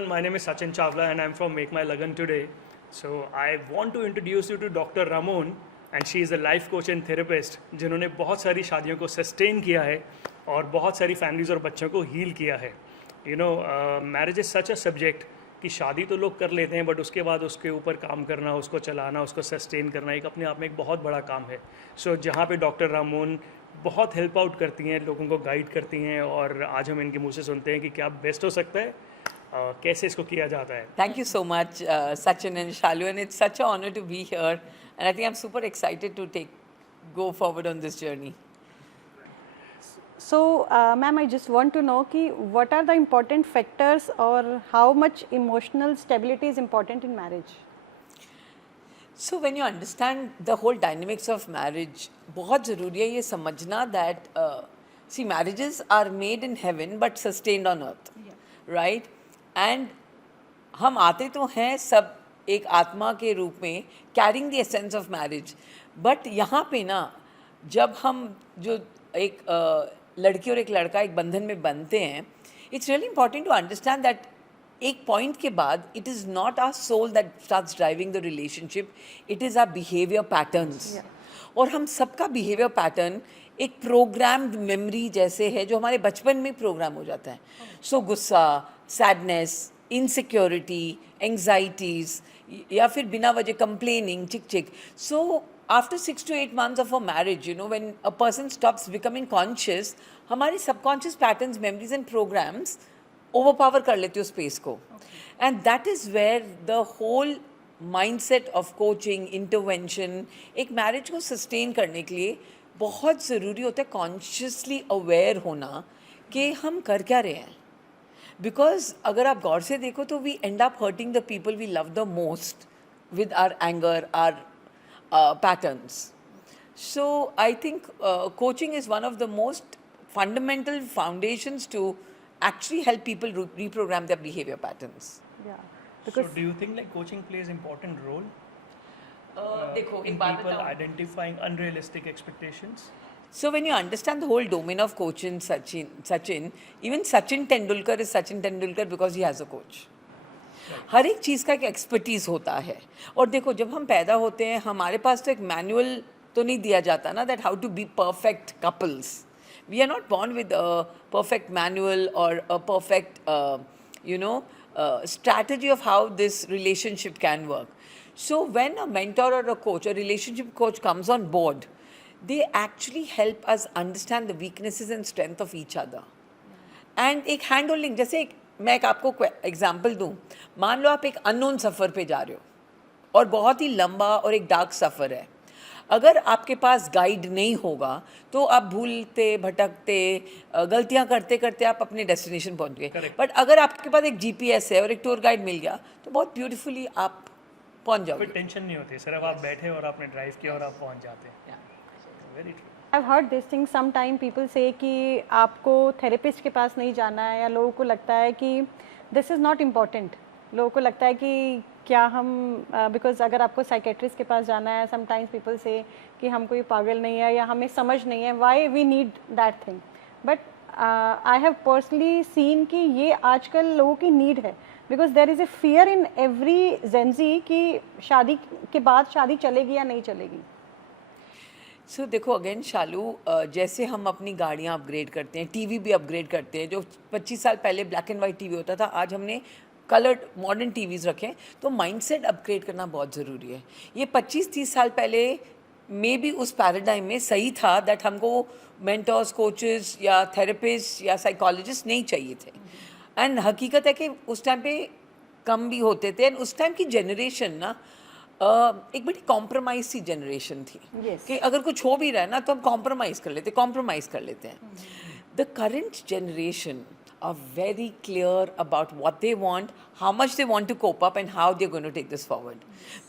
everyone. My name is Sachin Chawla and I'm from Make My Lagan today. So I want to introduce you to Dr. Ramon and she is a life coach and therapist जिन्होंने बहुत सारी शादियों को sustain किया है और बहुत सारी families और बच्चों को heal किया है. You know, marriage is such a subject कि शादी तो लोग कर लेते हैं बट उसके बाद उसके ऊपर काम करना, उसको चलाना, उसको सस्टेन करना एक अपने आप में एक बहुत बड़ा काम है. सो जहाँ पे डॉक्टर रामोन बहुत हेल्प आउट करती हैं, लोगों को गाइड करती हैं और आज हम इनके मुंह से सुनते हैं कि क्या बेस्ट हो सकता है, कैसे इसको किया जाता है. Thank you so much, Sachin and Shalu, and it's such an honor to be here. And I think I'm super excited to go forward on this journey. So, ma'am, I just want to know कि what are the important factors or how much emotional stability is important in marriage? So when you understand the whole dynamics of marriage, बहुत ज़रूरी है ये समझना that see, marriages are made in heaven but sustained on earth, right? And हम आते तो हैं सब एक आत्मा के रूप में carrying the essence of marriage, but यहाँ पे ना जब हम जो एक लड़की और एक लड़का एक बंधन में बनते हैं, it's really important to understand that एक पॉइंट के बाद it is not our soul that starts driving the relationship, it is our behaviour patterns. और हम सबका बिहेवियर पैटर्न एक प्रोग्राम्ड मेमोरी जैसे है जो हमारे बचपन में प्रोग्राम हो जाता है. सो गुस्सा, सैडनेस, इनसिक्योरिटी, एंग्जाइटीज़ या फिर बिना वजह कंप्लेनिंग, चिक चिक. सो after 6 to 8 months of a marriage, you know, when a person stops becoming conscious, हमारे subconscious patterns, memories and programs overpower कर लेते हो स्पेस को. And that is where the whole mindset of coaching, intervention, एक marriage को sustain करने के लिए बहुत ज़रूरी होता है consciously aware होना कि हम कर क्या रहे हैं. Because अगर आप गौर से देखो तो we end up hurting the people we love the most with our anger, our patterns. So I think coaching is one of the most fundamental foundations to actually help people reprogram their behavior patterns. Yeah. So do you think like coaching plays important role देखो in एक बात people बताऊं. identifying unrealistic expectations? So when you understand the whole domain of coaching, Sachin, even Sachin Tendulkar is Sachin Tendulkar because he has a coach. हर एक चीज़ का एक expertise होता है. और देखो जब हम पैदा होते हैं हमारे पास तो एक मैनुअल तो नहीं दिया जाता ना that how to be perfect couples. We are not born with a perfect manual or a perfect strategy of how this relationship can work. So when a mentor or a coach, a relationship coach comes on board, they actually help us understand the weaknesses and strength of each other. And एक hand holding, जैसे मैं एक आपको example दूँ, मान लो आप एक unknown सफ़र पे जा रहे हो और बहुत ही लंबा और एक डार्क सफ़र है. अगर आपके पास गाइड नहीं होगा तो आप भूलते भटकते गलतियां करते करते आप अपने डेस्टिनेशन पहुंच गए. बट अगर आपके पास एक जीपीएस है और एक टूर गाइड मिल गया तो बहुत ब्यूटीफुली आप पहुंच जाओगे. कोई टेंशन नहीं होती, सिर्फ आप बैठे और आपने ड्राइव किया और आप पहुंच जाते हैं. Very true. I've heard this thing sometime people say कि आपको थेरेपिस्ट के पास नहीं जाना है या लोगों को लगता है कि this is not important. लोगों को लगता है कि क्या हम बिकॉज अगर आपको साइकेट्रिस्ट के पास जाना है समटाइम्स पीपल से कि हम कोई पागल नहीं है या हमें समझ नहीं है why we need that thing. But I have personally seen कि ये आजकल लोगों की नीड है because there is a fear in every Gen Z कि शादी के बाद शादी चलेगी या नहीं चलेगी. सो देखो अगेन शालू, जैसे हम अपनी गाड़ियाँ अपग्रेड करते हैं, टीवी भी अपग्रेड करते हैं. जो 25 साल पहले ब्लैक एंड वाइट टीवी होता था, आज हमने कलर्ड मॉडर्न टीवीज़ रखें. तो माइंडसेट अपग्रेड करना बहुत ज़रूरी है. ये 25-30 साल पहले मे बी उस पैराडाइम में सही था दैट हमको मेंटर्स, कोचेस या थेरेपिस्ट या साइकोलॉजिस्ट नहीं चाहिए थे. एंड हकीकत है कि उस टाइम पे कम भी होते थे. एंड उस टाइम की जनरेशन ना एक बड़ी कॉम्प्रोमाइज सी जनरेशन थी. कि अगर कुछ हो भी रहा है ना तो हम कॉम्प्रोमाइज़ कर लेते हैं. The current generation are very clear about what they want, how much they want to cope up and how they're going to take this forward.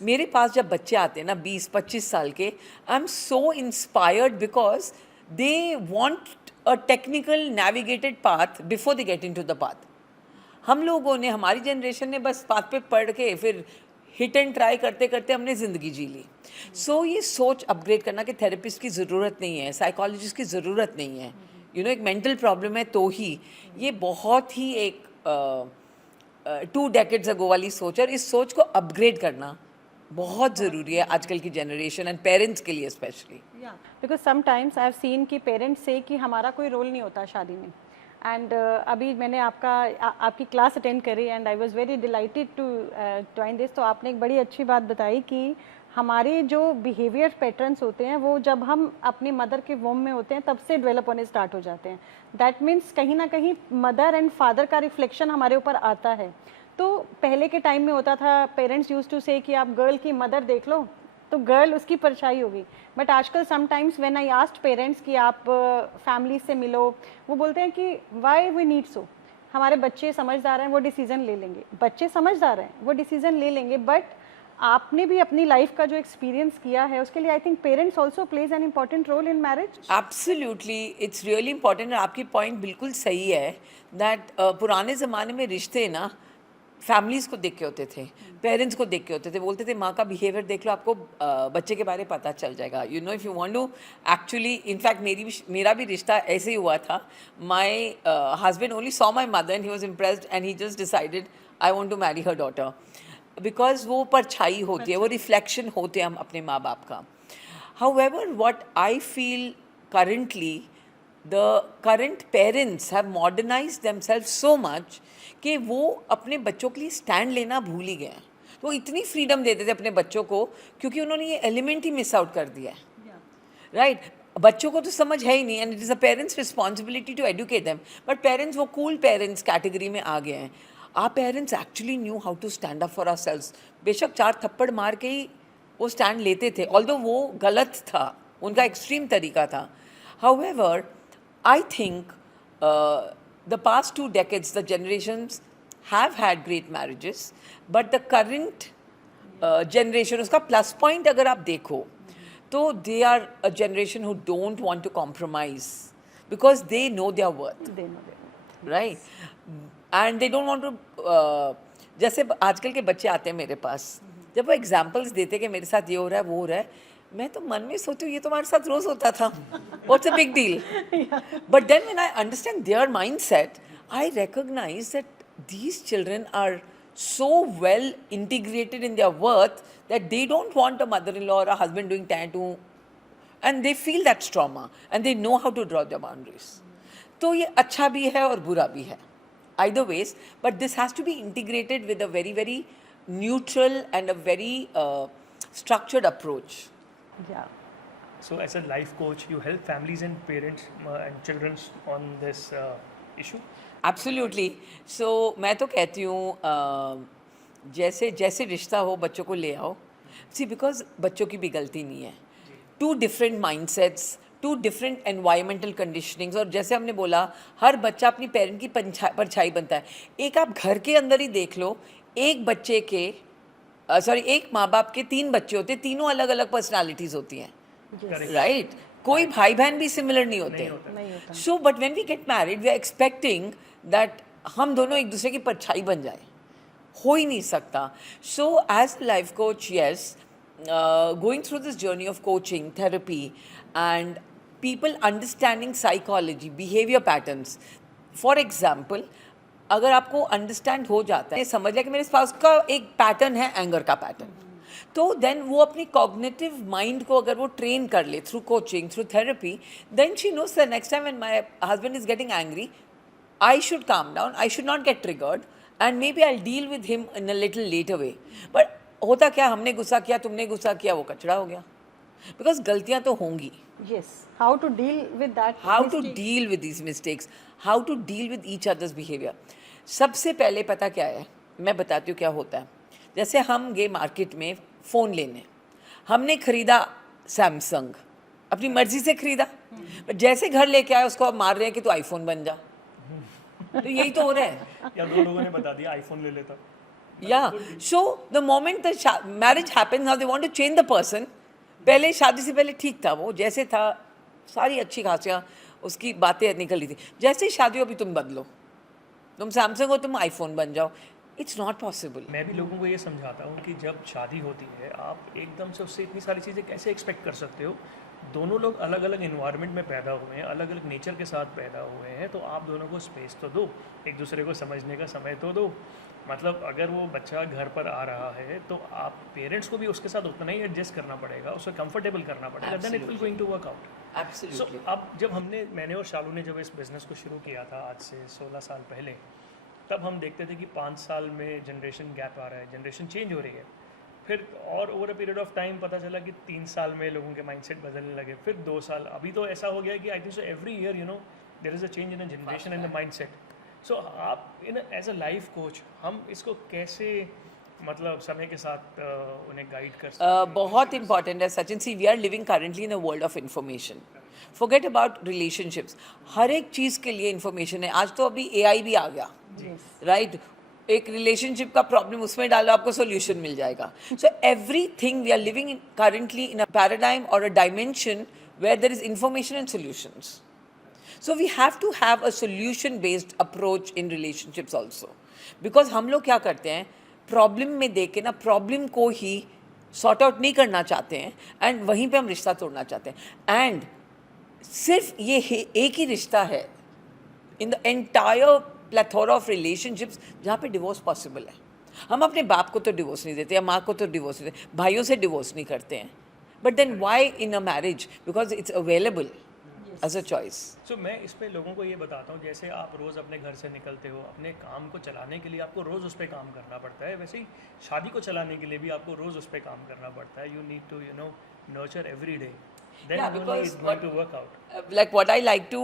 मेरे पास जब बच्चे आते हैं ना 20-25 साल के, I'm so inspired because they want a technical navigated path before they get into the path. हम लोगों ने, हमारी जनरेशन ने बस पाथ पे पढ़ के फिर हिट एंड ट्राई करते करते हमने ज़िंदगी जी ली. सो ये सोच अपग्रेड करना कि थेरेपिस्ट की ज़रूरत नहीं है, साइकोलॉजिस्ट की ज़रूरत नहीं है, एक मेंटल प्रॉब्लम है तो ही, ये बहुत ही एक 2 decades ago वाली सोच और इस सोच को अपग्रेड करना बहुत ज़रूरी है आजकल की जनरेशन एंड पेरेंट्स के लिए specially. Because sometimes I have seen कि पेरेंट्स से कि हमारा कोई रोल नहीं होता शादी में. एंड अभी मैंने आपकी क्लास अटेंड करी and I was very delighted to join this. तो आपने एक बड़ी अच्छी बात बताई कि हमारे जो बिहेवियर पैटर्न्स होते हैं वो जब हम अपनी मदर के वोम में होते हैं तब से डेवलप होने स्टार्ट हो जाते हैं. दैट मीन्स कहीं ना कहीं मदर एंड फादर का रिफ्लेक्शन हमारे ऊपर आता है. तो पहले के टाइम में होता था, पेरेंट्स यूज टू से कि आप गर्ल की मदर देख लो तो गर्ल उसकी परछाई होगी. बट आजकल sometimes when I asked parents कि आप फैमिली से मिलो, वो बोलते हैं कि व्हाई वी नीड सो. हमारे बच्चे समझदार हैं, वो डिसीजन ले लेंगे. बच्चे समझदार हैं, वो डिसीजन ले लेंगे. बट आपने भी अपनी लाइफ का जो एक्सपीरियंस किया है उसके लिए I think parents also plays an important role in marriage. Absolutely, it's really important. आपकी पॉइंट बिल्कुल सही है दैट पुराने ज़माने में रिश्ते ना फैमिलीज़ को देख के होते थे, पेरेंट्स को देख के होते थे. बोलते थे माँ का बिहेवियर देख लो, आपको बच्चे के बारे में पता चल जाएगा. You know, if you want to actually, in fact मेरा भी रिश्ता ऐसे ही हुआ था. My husband only saw my mother and he was impressed and he just decided I want to marry her daughter. Because वो परछाई होती है, वो रिफ्लेक्शन होते हैं हम अपने माँ बाप का. However what I feel currently, the current parents have modernized themselves so much कि वो अपने बच्चों के लिए स्टैंड लेना भूल ही गए हैं. वो इतनी फ्रीडम देते थे अपने बच्चों को क्योंकि उन्होंने ये एलिमेंट ही मिस आउट कर दिया है. राइट, बच्चों को तो समझ है ही नहीं and it is a parents responsibility to educate them. But parents वो कूल पेरेंट्स कैटेगरी में आ गए हैं. Our parents actually knew how to stand up for ourselves. बेशक 4 थप्पड़ मार के ही वो स्टैंड लेते थे, ऑल्दो वो गलत था, उनका एक्सट्रीम तरीका था. However, I think the past 2 decades, the generations have had great marriages, but the current generation, उसका plus point अगर आप देखो, तो they are a generation who don't want to compromise because they know their worth, right? And they don't want to, जैसे आजकल के बच्चे आते हैं मेरे पास, जब वो एग्जाम्पल्स देते कि मेरे साथ ये हो रहा है वो हो रहा है, मैं तो मन में सोचती हूँ ये तो हमारे साथ रोज होता था. What's a big deal? But then when I understand their mindset, I recognize that these children are so well integrated in their worth that they don't want a mother-in-law or a husband doing tattoo, and they feel that trauma and they know how to draw their boundaries. तो ये अच्छा भी है और बुरा भी है, either ways, but this has to be integrated with a very, very neutral and a very structured approach. Yeah. So as a life coach, you help families and parents and children on this issue? Absolutely. So मैं तो कहती हूँ जैसे जैसे रिश्ता हो बच्चों को ले आओ. See, because बच्चों की भी गलती नहीं है. 2 different mindsets, 2 different environmental conditionings. और जैसे हमने बोला हर बच्चा अपनी पेरेंट की परछाई बनता है. एक आप घर के अंदर ही देख लो, एक बच्चे के एक माँ बाप के 3 बच्चे होते हैं, तीनों अलग अलग पर्सनालिटीज होती हैं. राइट, कोई भाई बहन भी सिमिलर नहीं होते. So but when we get married we are expecting that हम दोनों एक दूसरे की परछाई बन जाए. हो ही नहीं सकता. So as a life coach, yes, going through this journey of coaching, therapy and people understanding psychology, behaviour patterns. For example, अगर आपको अंडरस्टैंड हो जाता है, समझ लिया कि मेरे स्पाउस का एक पैटर्न है एंगर का पैटर्न, तो देन वो अपनी कॉग्निटिव माइंड को अगर वो ट्रेन कर ले through coaching, through therapy, then she knows the next time when my husband is getting angry, I should calm down, I should not get triggered and maybe I deal with him in a little later way. But होता क्या, हमने गुस्सा किया, तुमने गुस्सा किया, वो कचड़ा हो गया. बिकॉज गलतियाँ तो होंगी. Yes. How to deal with that? How to deal with these mistakes? How to deal with each other's behavior? सबसे पहले पता क्या है, मैं बताती हूँ क्या होता है. जैसे हम गए मार्केट में फ़ोन लेने, हमने ख़रीदा सैमसंग, अपनी मर्ज़ी से ख़रीदा, बट जैसे घर लेके आए उसको अब मार रहे हैं कि तो आईफोन बन जा. तो यही तो हो रहा है. या 2 लोगों ने बता दिया आईफोन ले लेता. या so the moment the marriage happens, now they want to change the person. पहले शादी से पहले ठीक था, वो जैसे था, सारी अच्छी खासियाँ उसकी बातें निकल रही थी. जैसे ही शादी हो अभी तुम बदलो, तुम सैमसंग हो, तुम आईफोन बन जाओ. It's not possible. मैं भी लोगों को ये समझाता हूँ कि जब शादी होती है आप एकदम से उससे इतनी सारी चीज़ें कैसे एक्सपेक्ट कर सकते हो. दोनों लोग अलग अलग इन्वायरमेंट में पैदा हुए हैं, अलग अलग नेचर के साथ पैदा हुए हैं, तो आप दोनों को स्पेस तो दो, एक दूसरे को समझने का समय तो दो। मतलब अगर वो बच्चा घर पर आ रहा है तो आप पेरेंट्स को भी उसके साथ उतना ही एडजस्ट करना पड़ेगा, उसे कंफर्टेबल करना पड़ेगा, then it will going to work out. So Absolutely. अब जब मैंने और शालू ने जब इस बिज़नेस को शुरू किया था आज से 16 साल पहले, तब हम देखते थे कि 5 साल में जनरेशन गैप आ रहा है, जनरेशन चेंज हो रही है। फिर और over a period of time पता चला कि 3 साल में लोगों के माइंडसेट बदलने लगे, फिर 2 साल, अभी तो ऐसा हो गया है कि I think so every year there is a change in a generation in the mindset. So आप एज अ लाइफ कोच हम इसको कैसे मतलब समय के साथ उन्हें गाइड कर सकते हैं? बहुत इंपॉर्टेंट है Sachin. See we are living currently in a world of information. Forget about relationships, हर एक चीज़ के लिए इंफॉर्मेशन है। आज तो अभी AI भी आ गया, राइट? एक रिलेशनशिप का प्रॉब्लम उसमें डालो, आपको सोल्यूशन मिल जाएगा। So everything we are living in currently in a paradigm और a dimension where there is information and solutions. So we have to have a solution based approach in relationships also, because हम लोग क्या करते हैं, problem में देख के ना प्रॉब्लम को ही सॉर्ट आउट नहीं करना चाहते हैं एंड वहीं पे हम रिश्ता तोड़ना चाहते हैं। एंड सिर्फ ये एक ही रिश्ता है in the entire plethora of relationships जहाँ पे डिवोर्स पॉसिबल है। हम अपने बाप को तो डिवोर्स नहीं देते या माँ को तो डिवोर्स नहीं देते, भाइयों से डिवोर्स नहीं करते हैं, but then why in a marriage? Because it's available as a choice. So मैं इस पे लोगों को ये बताता हूँ, जैसे आप रोज़ अपने घर से निकलते हो, अपने काम को चलाने के लिए आपको रोज़ उस पर काम करना पड़ता है, वैसे ही शादी को चलाने के लिए भी आपको रोज़ उस पर काम करना पड़ता है। You need to nurture every day, then only it's going to work out. Like what I like to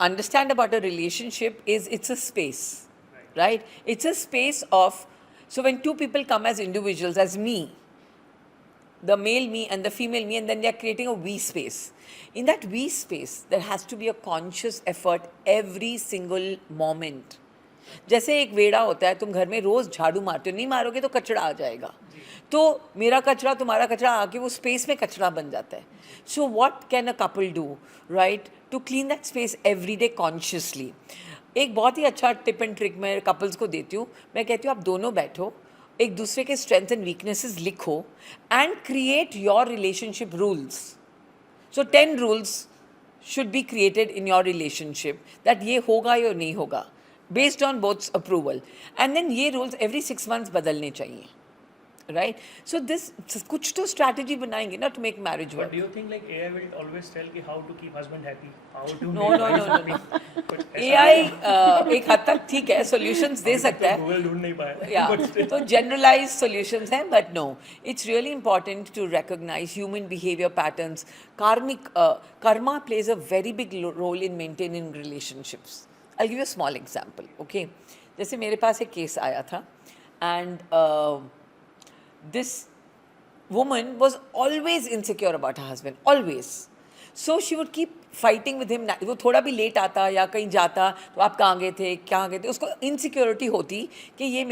understand about a relationship is it's a space, right? It's a space of, so when two people come as individuals, as me, the male me and the female me, and then they are creating a we space. In that we space, there has to be a conscious effort every single moment. जैसे एक वेड़ा होता है, तुम घर में रोज झाड़ू मारते हो, नहीं मारोगे तो कचरा आ जाएगा, तो मेरा कचरा तुम्हारा कचरा आके वो स्पेस में कचरा बन जाता है। So what can a couple do, right, to clean that space every day consciously? एक बहुत ही अच्छा टिप एंड ट्रिक मैं कपल्स को देती हूँ। मैं कहती हूँ आप दोनों बैठो, एक दूसरे के स्ट्रेंथ्स एंड वीकनेसेस लिखो and create your relationship rules. So 10 rules should be created in your relationship that ये होगा या नहीं होगा, based on both approval, and then ये rules every 6 months बदलने चाहिए, right? So this कुछ तो strategy बनाएंगे ना to make marriage But work. do you think like AI will always tell कि how to keep husband happy, how to No, make no, wife no, no, happy? no. कुछ ऐसा AI एक हद तक ठीक है, solutions दे सकता है. गूगल ढूंढ नहीं पाया। Yeah, so generalized solutions हैं, but no, it's really important to recognize human behavior patterns. Karma plays a very big role in maintaining relationships. I'll give you a small example, okay? जैसे मेरे पास एक case आया था, and this woman was always insecure about her husband, always. So she would keep fighting with him. वो थोड़ा भी late आता या कहीं जाता तो आप कहाँ गए थे, कहाँ गए थे, उसको इनसिक्योरिटी होती कि ये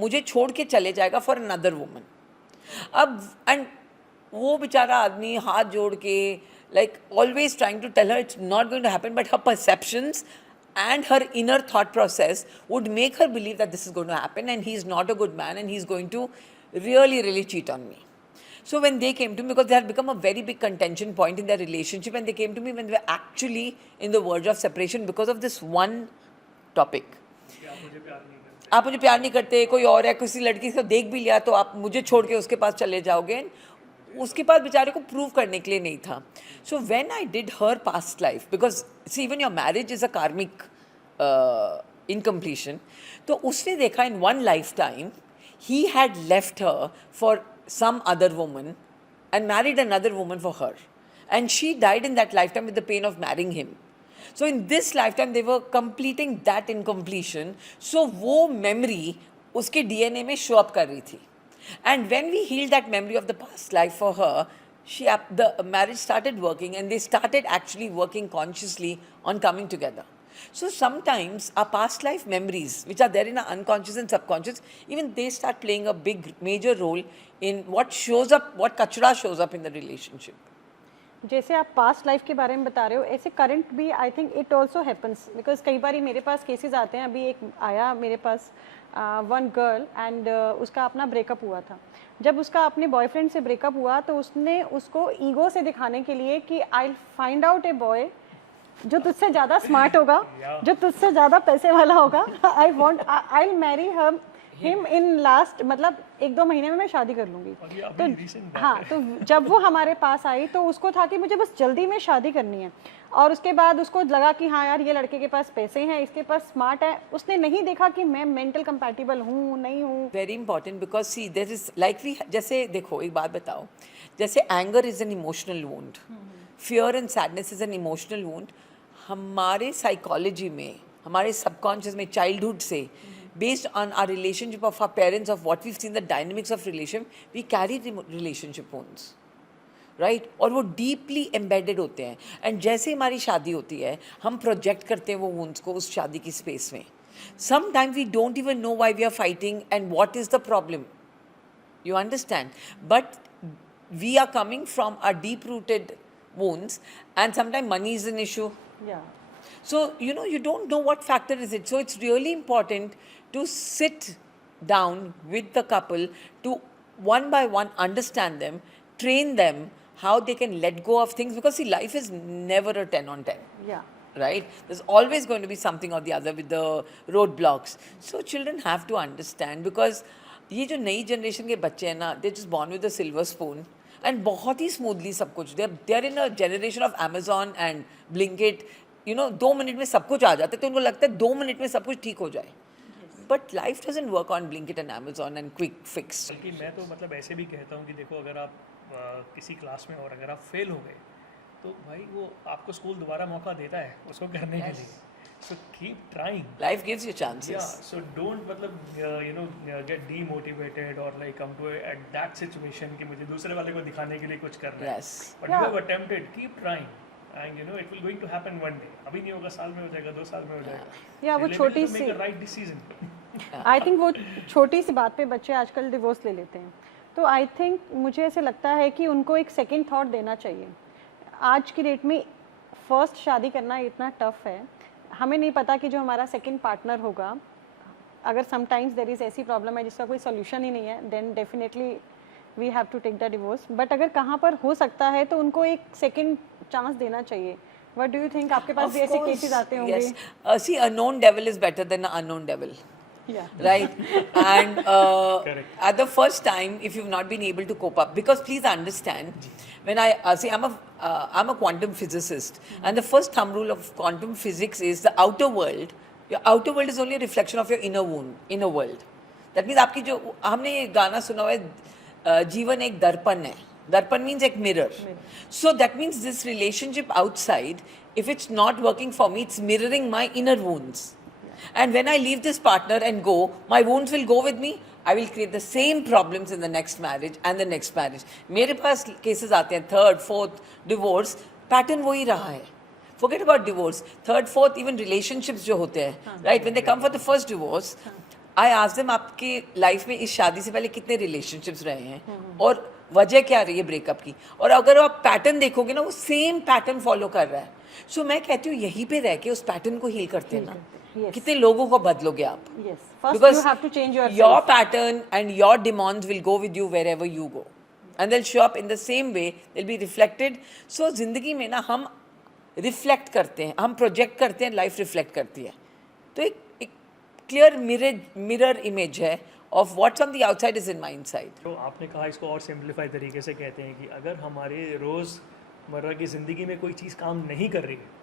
मुझे छोड़ के चले जाएगा फॉर अनदर वुमन. अब एंड वो बेचारा आदमी हाथ जोड़ के like always trying to tell her it's not going to happen, but her perceptions and her inner thought process would make her believe that this is going to happen and he's not a good man and he's going to really cheat on me. So when they came to me, because they had become a very big contention point in their relationship, and they came to me when they were actually in the verge of separation because of this one topic. आप मुझे प्यार नहीं करते, कोई और है, किसी लड़की से देख भी लिया तो आप मुझे छोड़ के उसके पास चले जाओगे. उसके पास बेचारे को प्रूव करने के लिए नहीं था. So when I did her past life, because see even your marriage is a karmic incompletion, तो उसने देखा in one lifetime he had left her for some other woman and married another woman for her, and she died in that lifetime with the pain of marrying him. So in this lifetime they were completing that incompletion, so wo memory uske DNA में show up कर रही थी. And when we healed that memory of the past life for her, the marriage started working, and they started actually working consciously on coming together. So sometimes our past life memories, which are there in our unconscious and subconscious, even they start playing a big major role in what shows up, what kachra shows up in the relationship. जैसे आप past life के बारे में बता रहे हो, ऐसे current भी I think it also happens, because कई बार मेरे पास केसेस आते हैं. अभी एक आया मेरे पास, वन गर्ल एंड उसका अपना ब्रेकअप हुआ था. जब उसका अपने बॉयफ्रेंड से ब्रेकअप हुआ तो उसने उसको ईगो से दिखाने के लिए कि I find out a boy जो तुझसे ज़्यादा स्मार्ट होगा, जो तुझसे ज़्यादा पैसे वाला होगा, I marry him in last, मतलब 1-2 महीने में मैं शादी कर लूँगी. तो हाँ, तो जब वो हमारे पास आई तो उसको था कि मुझे बस जल्दी में शादी करनी है, और उसके बाद उसको लगा कि हाँ यार ये लड़के के पास पैसे हैं, इसके पास स्मार्ट है. उसने नहीं देखा कि मैं मेंटल कंपैटिबल हूँ नहीं हूँ. Very important because see there is like we, जैसे देखो एक बात बताओ, जैसे anger is an emotional wound, fear and sadness is an emotional wound. हमारे साइकोलॉजी में, हमारे सबकॉन्शियस में चाइल्डहुड से, based on our relationship of our parents, of what we've seen the dynamics of relationship, we carry relationship wounds, right? और वो deeply embedded होते हैं, and जैसे हमारी शादी होती है हम project करते हैं वो wounds को उस शादी की space में. Sometimes we don't even know why we are fighting and what is the problem, you understand, but we are coming from our deep rooted wounds, and sometimes money is an issue. Yeah. So, you know, you don't know what factor is it. So, it's really important to sit down with the couple to one by one understand them, train them how they can let go of things, because see, life is never a 10 on 10. Yeah. Right? There's always going to be something or the other with the roadblocks. So, children have to understand, because ये जो नई generation के बच्चे हैं ना, they're just born with a silver spoon. And बहुत ही smoothly सब कुछ. They're in a generation of Amazon and Blinkit. You know, 2 minute में सब कुछ आ जाता है, तो उनको लगता है 2 मिनट में सब कुछ ठीक हो जाए. But life doesn't work on Blinkit and Amazon and quick fix. बल्कि मैं तो मतलब ऐसे भी कहता हूँ कि देखो, अगर आप किसी क्लास में और अगर आप फेल हो गए तो भाई वो आपको स्कूल दोबारा मौका देता है उसको करने के लिए. So keep trying. Life gives you chances. Yeah, so don't मतलब you know get demotivated or like come to at that situation कि मुझे दूसरे वाले को दिखाने के लिए कुछ करना है. Yes. But you have attempted, keep trying, and you know it will going to happen one day. अभी नहीं होगा, साल में हो जाएगा, 2 साल में हो जाएगा. Yeah, वो They छोटी will make सी a right decision. I think वो छोटी सी बात पे बच्चे आजकल डिवोर्स ले लेते हैं. तो आई थिंक मुझे ऐसे लगता है कि उनको एक सेकंड थॉट देना चाहिए. आज की डेट में फर्स्ट शादी करना इतना टफ है. हमें नहीं पता कि जो हमारा सेकंड पार्टनर होगा, अगर समटाइम्स देयर इज़ ऐसी प्रॉब्लम है जिसका कोई सोल्यूशन ही नहीं है, then definitely we have to take the divorce. But अगर कहाँ पर हो सकता है तो उनको एक सेकंड चांस देना चाहिए. What do you think? आपके पास भी ऐसे केसेस आते होंगे? Yes. See, a known devil is better than an unknown devil. Yeah. Right? And at the first time, if you've not been able to cope up, because please understand, when I see, I'm a quantum physicist, and the first thumb rule of quantum physics is the outer world. Your outer world is only a reflection of your inner world. That means आपकी जो हमने ये गाना सुना हुआ है, जीवन एक दर्पण है. Darpan means like mirror. So that means this relationship outside, if it's not working for me, it's mirroring my inner wounds. And when I leave this partner and go, my wounds will go with me. I will create the same problems in the next marriage and the next marriage. मेरे पास cases आते हैं, 3rd, 4th divorce, pattern वही रहा है. Forget about divorce. 3rd, 4th, even relationships जो होते हैं, right? When they come for the first divorce, I ask them, आपके life में इस शादी से पहले कितने relationships रहे हैं और वजह क्या रही है ब्रेकअप की. और अगर आप पैटर्न देखोगे ना, वो सेम पैटर्न फॉलो कर रहा है. सो मैं कहती हूँ यहीं पे रह के उस पैटर्न को हील करते हैं ना. Yes. कितने लोगों को बदलोगे आप? Yes. First Because you have to change yourself. your pattern and your demands will go with you wherever you go, and they'll show up in the same way. They'll be reflected. So जिंदगी में ना हम reflect करते हैं, हम project करते हैं, life reflect करती है. तो एक क्लियर मिरर इमेज है of what's on the outside is in my inside. तो आपने कहा, इसको और सिंप्लीफाई तरीके से कहते हैं कि अगर हमारे रोज़मर्रा की ज़िंदगी में कोई चीज़ काम नहीं कर रही है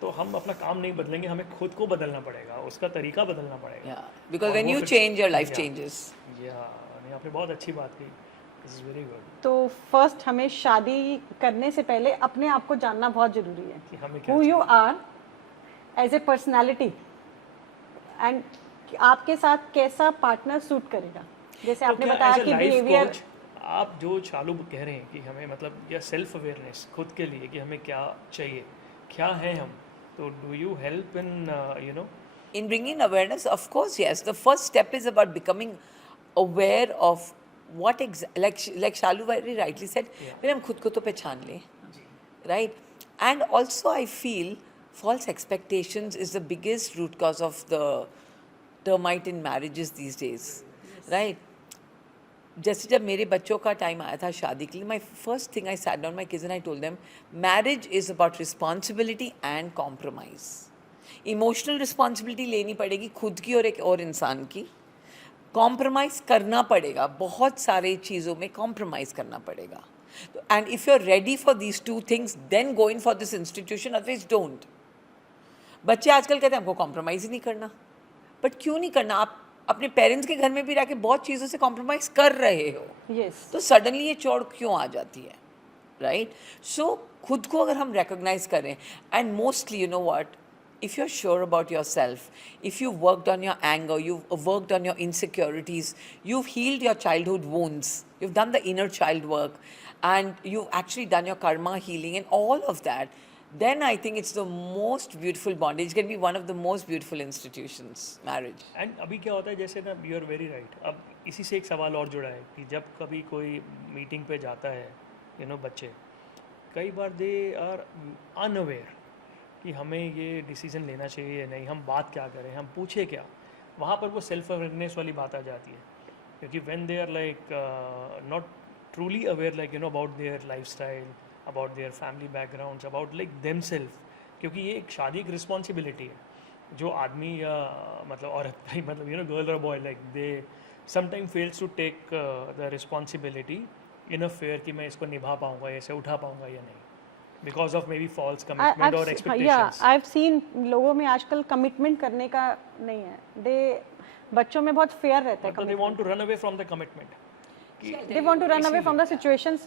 तो हम अपना काम नहीं बदलेंगे, हमें खुद को बदलना पड़ेगा, उसका तरीका बदलना पड़ेगा. Yeah, because और when वो you फिर- change, your life Yeah. changes. नहीं, आपने बहुत अच्छी बात की. दिस इज़ वेरी गुड तो फर्स्ट हमें शादी करने से पहले अपने आप को जानना बहुत जरूरी है. कि हमें क्या Who you are as a personality and आपके साथ कैसा पार्टनर सूट करेगा. जैसे तो आपने क्या बताया as a कि life बिहेवियर, coach, आप जो चालू कह रहे हैं कि हमें मतलब या सेल्फ अवेयरनेस खुद के लिए कि हमें क्या चाहिए, क्या है हम, तो do you help in you know In bringing awareness, of course, yes. The first step is about becoming aware of what like Shalu very rightly said. फिर हम खुद को तो पहचान लें, right? And also, I feel false expectations is the biggest root cause of the termite in marriages these days, right? जैसे जब मेरे बच्चों का टाइम आया था शादी के लिए, my first thing I sat down my kids and I told them, marriage is about responsibility and compromise. Emotional responsibility लेनी पड़ेगी खुद की और एक और इंसान की, कॉम्प्रोमाइज़ करना पड़ेगा, बहुत सारे चीज़ों में कॉम्प्रोमाइज़ करना पड़ेगा. And if you are ready for these two things then go in for this institution, otherwise don't. बच्चे आजकल कहते हैं हमको कॉम्प्रोमाइज़ ही नहीं करना, बट क्यों नहीं करना? आप अपने पेरेंट्स के घर में भी रह के बहुत चीज़ों से कॉम्प्रोमाइज़ कर रहे हो. Yes. तो सडनली ये चोट क्यों आ जाती है, राइट? सो खुद को अगर हम रिकॉग्नाइज करें, and mostly you know what, if you're sure about yourself, if you've worked on your anger, you've worked on your insecurities, you've healed your childhood wounds, you've done the inner child work, and you've actually done your karma healing and all of that, then I think it's the most beautiful bondage. It can be one of the most beautiful institutions, marriage. And अभी क्या होता है, जैसे ना you are very right, अब इसी से एक सवाल और जुड़ा है कि जब कभी कोई मीटिंग पे जाता है यू नो बच्चे, कई बार दे आर अनअवेयर कि हमें ये डिसीजन लेना चाहिए या नहीं, हम बात क्या करें, हम पूछे क्या. वहाँ पर वो सेल्फ अवेयरनेस वाली बात आ जाती है, क्योंकि when they are like not truly aware like you know about their lifestyle, about their family backgrounds, about like themselves, क्योंकि ये एक शादी एक रिस्पॉन्सिबिलिटी है जो आदमी या मतलब औरत मतलब यू नो गर्ल और boy like they sometime fails to take the responsibility in a fair कि मैं इसको निभा पाऊँगा, ऐसे उठा पाऊँगा या नहीं, because of maybe false commitment or expectations. Yeah, I've seen लोगों में आजकल कमिटमेंट करने का नहीं है. बच्चों में बहुत फेयर रहता है. मतलब they want to run away from the commitment. They want to run away from the situations.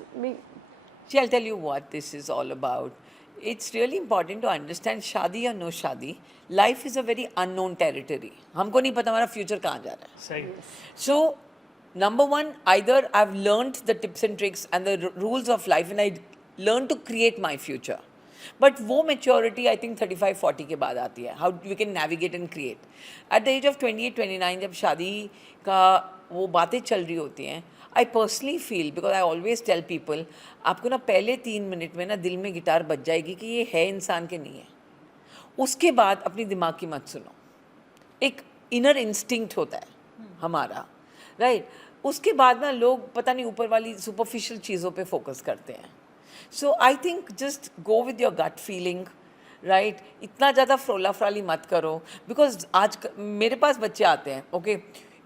See, I'll tell you what this is all about. It's really important to understand, शादी या no शादी, life is a very unknown territory. हमको नहीं पता हमारा future कहाँ जा रहा है. सही. So, number one, either I've learned the tips and tricks and the rules of life and I learn to create my future. But वो maturity I think 35-40 के बाद आती है. How we can navigate and create. At the age of 28-29 जब शादी का वो बातें चल रही होती हैं, I personally feel, because I always tell people, आपको ना पहले 3 मिनट में ना दिल में गिटार बज जाएगी कि ये है इंसान के नहीं है. उसके बाद अपनी दिमाग की मत सुनो. एक इनर इंस्टिंक्ट होता है हमारा, राइट? उसके बाद ना लोग पता नहीं ऊपर वाली सुपरफिशियल चीज़ों पे फोकस करते हैं. So I think just go with your gut feeling, right? इतना ज़्यादा फ्रोला फ्राली मत करो, because आज मेरे पास बच्चे आते हैं, okay?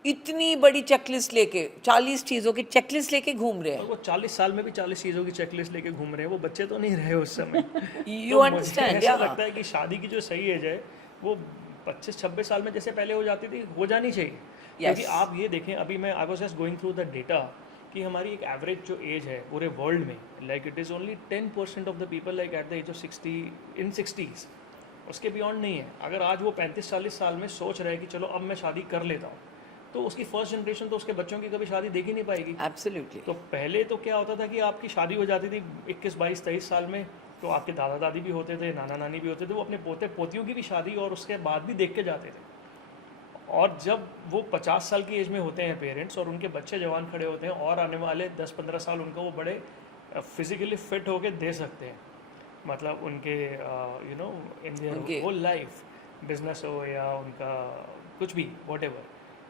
इतनी बड़ी चेकलिस्ट लेके 40 चीज़ों की चेकलिस्ट लेके घूम रहे हैं. वो 40 साल में भी 40 चीज़ों की चेकलिस्ट लेके घूम रहे हैं, वो बच्चे तो नहीं रहे उस समय. You understand? ऐसा लगता है कि शादी की जो सही एज है वो 25-26 साल में जैसे पहले हो जाती थी हो जानी चाहिए. क्योंकि आप ये देखें, अभी मैं I was just going through the data कि हमारी एक एवरेज जो एज है पूरे वर्ल्ड में, like it is only 10% of the people like at the age of 60 in 60s. उसके बियॉन्ड नहीं है. अगर आज वो 35-40 साल में सोच रहे हैं कि चलो अब मैं शादी कर लेता हूँ, तो उसकी फर्स्ट जनरेशन तो उसके बच्चों की कभी शादी देख ही नहीं पाएगी. Absolutely. तो पहले तो क्या होता था कि आपकी शादी हो जाती थी 21, 22, 23 साल में, तो आपके दादा दादी भी होते थे, नाना नानी भी होते थे, वो अपने पोते पोतियों की भी शादी और उसके बाद भी देख के जाते थे. और जब वो 50 साल की एज में होते हैं पेरेंट्स और उनके बच्चे जवान खड़े होते हैं और आने वाले 10-15 साल उनको वो बड़े फिजिकली फिट होके दे सकते हैं, मतलब उनके you know in their whole life, business हो या उनका कुछ भी व्हाटएवर.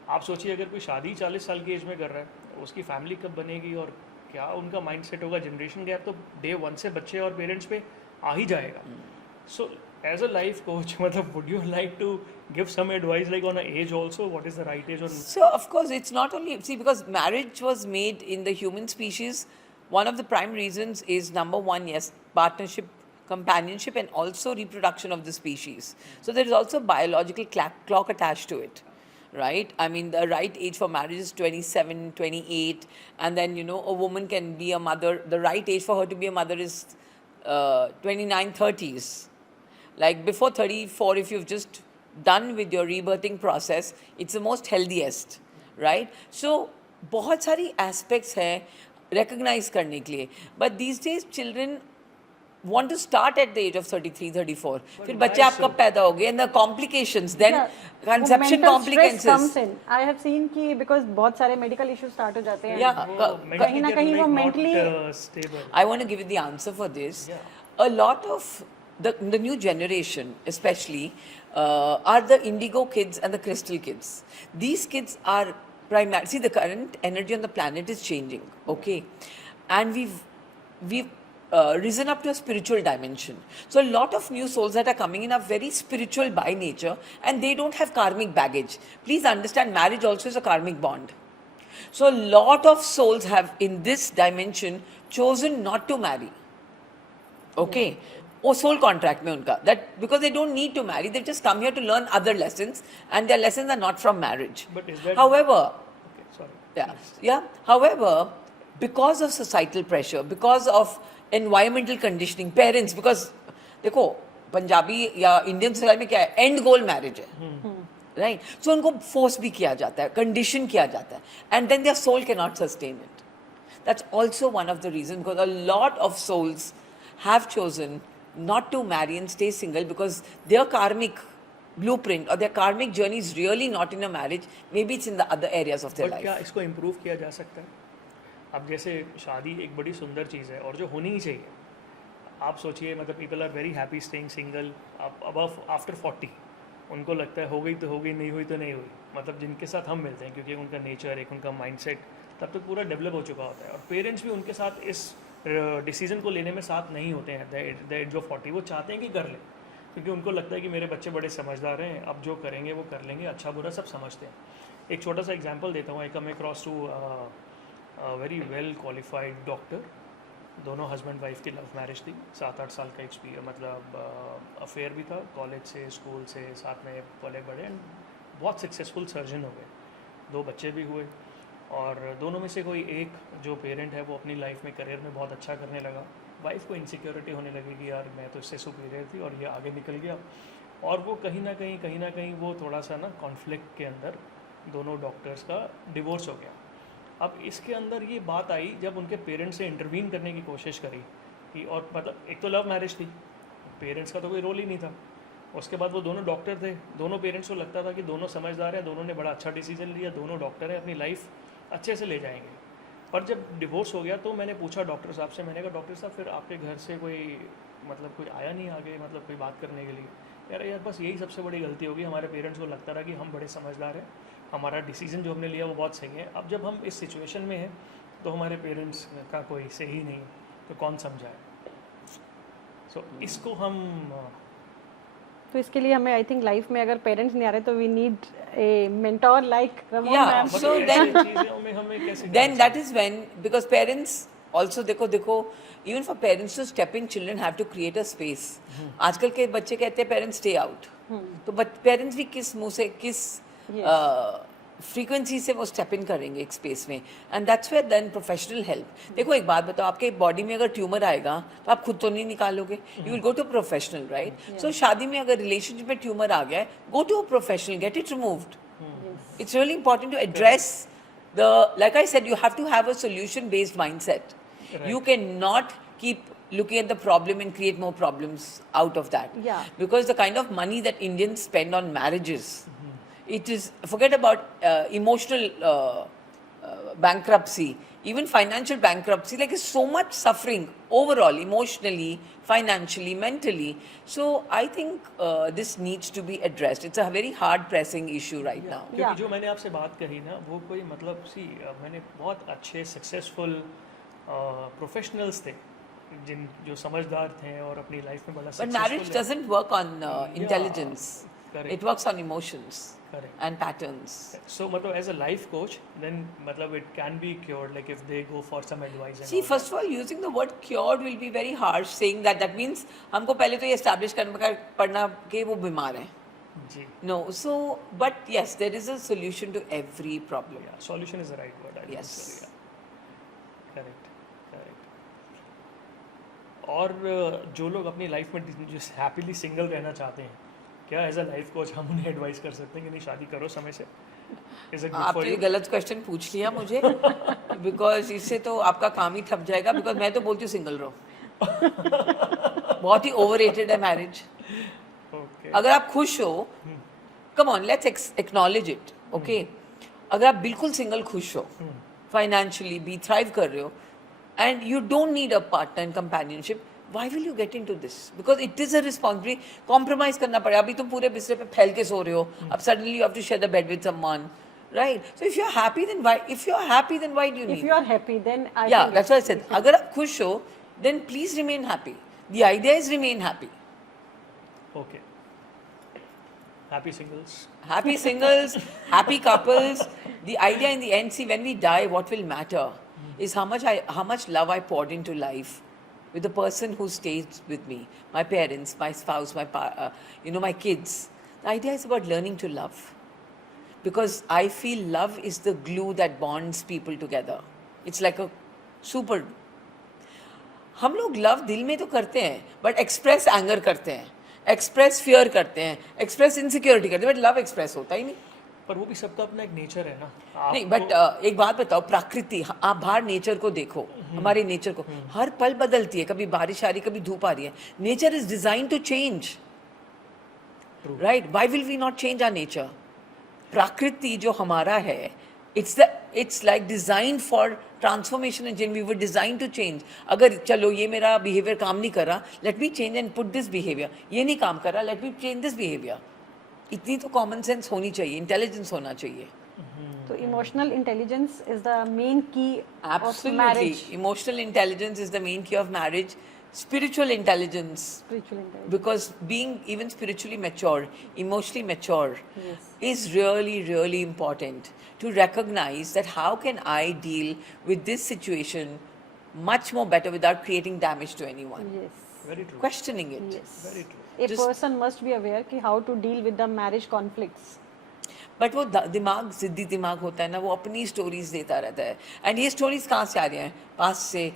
आप सोचिए अगर कोई शादी 40 साल की एज में कर रहा है, उसकी फैमिली कब बनेगी और क्या उनका माइंड सेट होगा. जनरेशन गैप तो डे 1 से बच्चे और पेरेंट्स पे आ ही जाएगा. सो as a life coach, would you like to give some advice like on an age also? What is the right age? So of course it's not only, see, because marriage was made in the human species. One of the prime reasons is number one, yes, partnership, companionship, and also reproduction of the species. So there is also biological clock attached to it, right? I mean, the right age for marriage is 27, 28, and then you know a woman can be a mother. The right age for her to be a mother is 29, 30s. Like before 34, if you've just done with your rebirthing process, it's the most healthiest, right? So बहुत सारी aspects हैं recognize करने के लिए. But these days children want to start at the age of 33, 34. फिर बच्चे आप कब पैदा हो गए, and the complications, then conception complications. Comes in. I have seen कि because बहुत सारे medical issues start हो जाते हैं. Yeah, कहीं ना कहीं वो mentally stable. I want to give you the answer for this. A lot of the new generation especially are the indigo kids and the crystal kids. These kids are primary. See, the current energy on the planet is changing, okay, and we've risen up to a spiritual dimension. So a lot of new souls that are coming in are very spiritual by nature, and they don't have karmic baggage. Please understand, marriage also is a karmic bond. So a lot of souls have in this dimension chosen not to marry. Okay, वो soul contract में उनका, that because they don't need to marry, they just come here to learn other lessons, and their lessons are not from marriage. But is that- However, Okay, sorry. yeah. However, because of societal pressure, because of environmental conditioning, parents, because देखो पंजाबी या Indian society में क्या है, and goal marriage है, right? सो उनको force भी किया जाता है, कंडीशन किया जाता है, and then their soul can not sustain it. That's also one of the reasons, because a lot of souls have chosen not to marry and stay single because their karmic blueprint or their karmic journey is really not in a marriage. Maybe it's in the other areas of their but life. क्या इसको improve किया जा सकता है? अब जैसे शादी एक बड़ी सुंदर चीज़ है और जो होनी ही चाहिए. आप सोचिए, मतलब people are very happy staying single above after 40. उनको लगता है हो गई तो हो गई, नहीं हुई तो नहीं हुई. मतलब जिनके साथ हम मिलते हैं, क्योंकि उनका नेचर, एक उनका माइंडसेट तब तक पूरा डेवलप हो चुका होता है, और पेरेंट्स भी उनके साथ इस डिसीजन को लेने में साथ नहीं होते हैं द एज ऑफ 40. वो चाहते हैं कि कर लें, क्योंकि उनको लगता है कि मेरे बच्चे बड़े समझदार हैं, अब जो करेंगे वो कर लेंगे, अच्छा बुरा सब समझते हैं. एक छोटा सा एग्जांपल देता हूँ. I come across two very well qualified doctor. दोनों हस्बैंड वाइफ की लव मैरिज थी. 7-8 साल का एक्सपीरियंस, मतलब अफेयर भी था, कॉलेज से स्कूल से साथ में पले बड़े, एंड बहुत सक्सेसफुल सर्जन हो गए. 2 बच्चे भी हुए, और दोनों में से कोई एक जो पेरेंट है वो अपनी लाइफ में करियर में बहुत अच्छा करने लगा. वाइफ को इनसिक्योरिटी होने लगी कि यार मैं तो इससे सुपीरियर थी और ये आगे निकल गया, और वो कहीं ना कहीं वो थोड़ा सा ना कॉन्फ्लिक्ट के अंदर दोनों डॉक्टर्स का डिवोर्स हो गया. अब इसके अंदर ये बात आई जब उनके पेरेंट्स से इंटरवीन करने की कोशिश करी कि, और मतलब एक तो लव मैरिज थी, पेरेंट्स का तो कोई रोल ही नहीं था. उसके बाद वो दोनों डॉक्टर थे. दोनों पेरेंट्स को लगता था कि दोनों समझदार हैं, दोनों ने बड़ा अच्छा डिसीजन लिया, दोनों डॉक्टर हैं, अपनी लाइफ अच्छे से ले जाएंगे. पर जब डिवोर्स हो गया तो मैंने पूछा डॉक्टर साहब से, मैंने कहा डॉक्टर साहब फिर आपके घर से कोई मतलब कोई आया नहीं आगे, मतलब कोई बात करने के लिए? यार बस यही सबसे बड़ी गलती होगी. हमारे पेरेंट्स को लगता रहा कि हम बड़े समझदार हैं, हमारा डिसीजन जो हमने लिया वो बहुत सही है. अब जब हम इस सिचुएशन में हैं तो हमारे पेरेंट्स का कोई सही नहीं, तो कौन समझाए? सो इसको हम तो इसके लिए हमें आई थिंक लाइफ में अगर पेरेंट्स नहीं आ रहे तो we need a mentor like Ramon Yeah, ma'am. so then- चीज़ों में हमें कैसे Then that is when, because parents also देखो even for parents to step in, children have to create a space. आजकल के बच्चे कहते हैं पेरेंट्स स्टे आउट, तो पेरेंट्स भी किस मुंह से, किस फ्रीक्वेंसी से वो स्टेप इन करेंगे एक स्पेस में, and that's where then professional help. देखो एक बात बताओ, आपके बॉडी में अगर ट्यूमर आएगा तो आप खुद तो नहीं निकालोगे, you will go to professional, right? So शादी में अगर रिलेशनशिप में ट्यूमर आ गया है, go to a professional, get it removed. It's really important to address the, like I said, you have to have a solution based mindset. Right. You cannot keep looking at the problem and create more problems out of that. Yeah. Because the kind of money that Indians spend on marriages, it is, forget about emotional bankruptcy, even financial bankruptcy, like it's so much suffering overall, emotionally, financially, mentally. So I think this needs to be addressed. It's a very hard pressing issue right now. क्योंकि Yeah. जो मैंने आपसे बात कही ना, वो कोई मतलब मैंने बहुत अच्छे सक्सेसफुल प्रोफेशनल्स थे जो समझदार थे और अपनी लाइफ में बड़ा But marriage doesn't work on intelligence. correct. It works on emotions Correct. and patterns. So मतलब as a life coach, then मतलब it can be cured, like if they go for some advice and See, all first of all, using the word cured will be very harsh. Saying that, that means हमको पहले तो ये establish करना पड़ना कि वो बीमार है. that. Ji, No, so but yes, there is a solution to every problem. yeah, solution is the right word. I think Yes. so, yeah. Correct, correct. और जो लोग अपनी लाइफ में जो हैप्पीली सिंगल रहना चाहते हैं, क्या एज अ लाइफ कोच हम उन्हें एडवाइस कर सकते हैं कि नहीं शादी करो समय से? Is it good आपने for ये you? गलत क्वेश्चन पूछ लिया मुझे, बिकॉज इससे तो आपका काम ही ठप जाएगा. बिकॉज मैं तो बोलती हूँ सिंगल रहो. बहुत ही ओवररेटेड है मैरिज. Okay. अगर आप खुश हो, come on let's acknowledge it, okay? अगर आप बिल्कुल सिंगल खुश हो, फाइनेंशियली भी थ्राइव कर रहे हो, and you don't need a partner in companionship, why will you get into this? Because it is a responsibility. Compromise करना पड़ेगा. अभी तुम पूरे बिस्तर पे फैल के सो रहे हो. अब suddenly you have to share the bed with someone, right? So if you're happy, then why? If you're happy, then why do you need? If you are happy, then I Yeah, think that's what I said. अगर आप खुश हो, then please remain happy. The idea is remain happy. Okay. Happy singles. Happy singles, happy couples. The idea in the end, see, when we die, what will matter is how much love I poured into life with the person who stays with me, my parents, my spouse, my kids. The idea is about learning to love, because I feel love is the glue that bonds people together. It's like a super. हम लोग love दिल में तो करते हैं, but express anger करते हैं, express fear करते हैं, एक्सप्रेस इनसिक्योरिटी करते हैं, बट लव एक्सप्रेस होता ही नहीं. पर वो भी सबका अपना एक नेचर है ना. नहीं, बट एक बात बताओ, प्रकृति, आप बाहर नेचर को देखो, हमारे नेचर को, हर पल बदलती है. कभी बारिश आ रही है, कभी धूप आ रही है. Nature is design to change, right? Why will we not change our nature? प्रकृति जो हमारा है, it's like designed for transformation and change. We were designed to change. अगर चलो ये मेरा behavior काम नहीं कर रहा, let me change and put this behavior. ये नहीं काम कर रहा, let me change this behavior. इतनी तो common sense होनी चाहिए, intelligence होना चाहिए. So emotional intelligence is the main key of Absolutely. marriage. Emotional intelligence is the main key of marriage. Spiritual intelligence. Spiritual intelligence. Because being even spiritually mature, emotionally mature, Yes. is really, really important to recognize that how can I deal with this situation much more better without creating damage to anyone. Yes. Very true. Questioning it. Yes. Very true. A Just- person must be aware कि how to deal with the marriage conflicts. But वो दिमाग, जिद्दी दिमाग होता है ना, वो अपनी स्टोरीज देता रहता है. एंड ये स्टोरीज कहाँ से आ रही हैं? पास्ट से,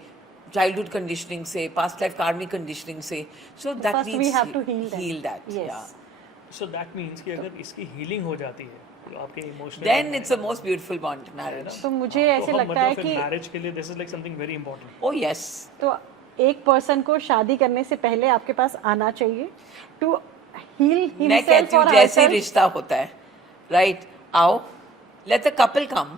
चाइल्डहुड कंडीशनिंग से, पास्ट लाइफ कार्मिक कंडीशनिंग से. So that First we have to heal that. That. Yes. So that means कि अगर इसकी हीलिंग हो जाती है तो आपके emotional then it's a most beautiful bond, marriage. तो मुझे ऐसे लगता है कि मैरिज के लिए this is like something very important. Oh yes. तो एक पर्सन को शादी करने से पहले आपके पास आना चाहिए टू हील मैं हिमसेल्फ कहती हूँ और जैसे हरसेल्फ. रिश्ता होता है, राइट? आओ, let the couple come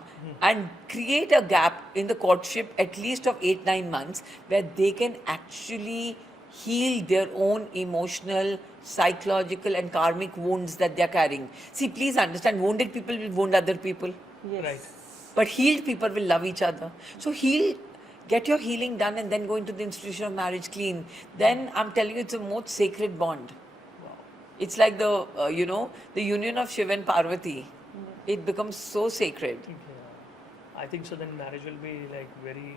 and create a gap in the courtship at least of 8-9 months where they can actually heal their own emotional, psychological and karmic wounds that they are carrying. See, please understand, wounded people will wound other people, Yes. Right. but healed people will love each other. So get your healing done and then go into the institution of marriage clean. Then I'm telling you, it's the most sacred bond. It's like the the union of Shiva and Parvati. It becomes so sacred. I think so. Then marriage will be like very.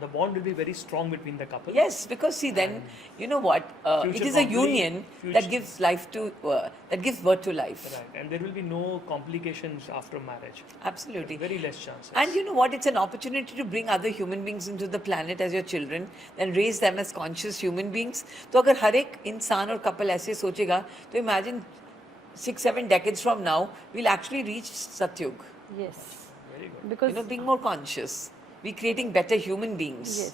The bond will be very strong between the couple. Yes, because see, then you know what? It Future is a conflict- union future- that gives life to that gives birth to life. Right. And there will be no complications after marriage. Absolutely. Very less chances. And you know what? It's an opportunity to bring other human beings into the planet as your children and raise them as conscious human beings. तो अगर हर एक इंसान और couple ऐसे सोचेगा, तो imagine 6-7 decades from now, we'll actually reach Satyug. Yes. Very good. Because Being more conscious. We're creating better human beings. yes.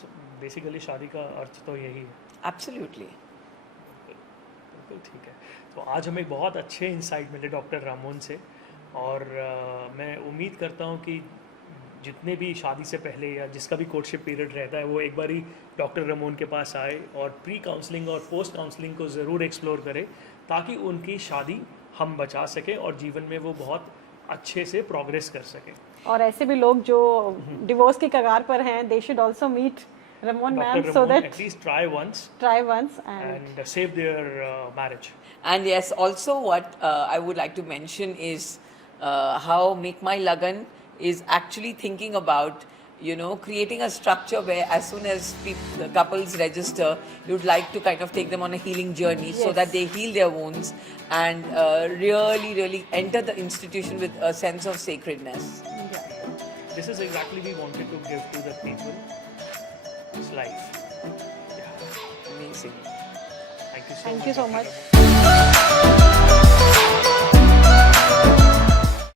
So basically शादी का अर्थ तो यही है. Absolutely. बिल्कुल ठीक है. तो आज हमें बहुत अच्छे इंसाइट मिले डॉक्टर रामोन से, और मैं उम्मीद करता हूँ कि जितने भी शादी से पहले या जिसका भी कोर्टशिप पीरियड रहता है वो एक बारी डॉक्टर रामोन के पास आए और प्री काउंसलिंग और पोस्ट काउंसलिंग को ज़रूर एक्सप्लोर करें, ताकि उनकी शादी हम बचा सकें और जीवन में वो बहुत अच्छे से प्रोग्रेस कर सकें. और ऐसे भी लोग जो डिवोर्स की कगार पर हैं, they should also meet Ramon ma'am doctor so Ramon that at least try once try once and and save their marriage. And yes, also what I would like to mention is how Make My Lagan is actually thinking about, creating a structure where as soon as the couples register, you'd like to kind of take them on a healing journey so Yes. that they heal their wounds and really, really enter the institution with a sense of sacredness. This is exactly we wanted to give to the people. It's life. Yeah. Amazing. Thank you so thank much. you so Dr. much. Raman.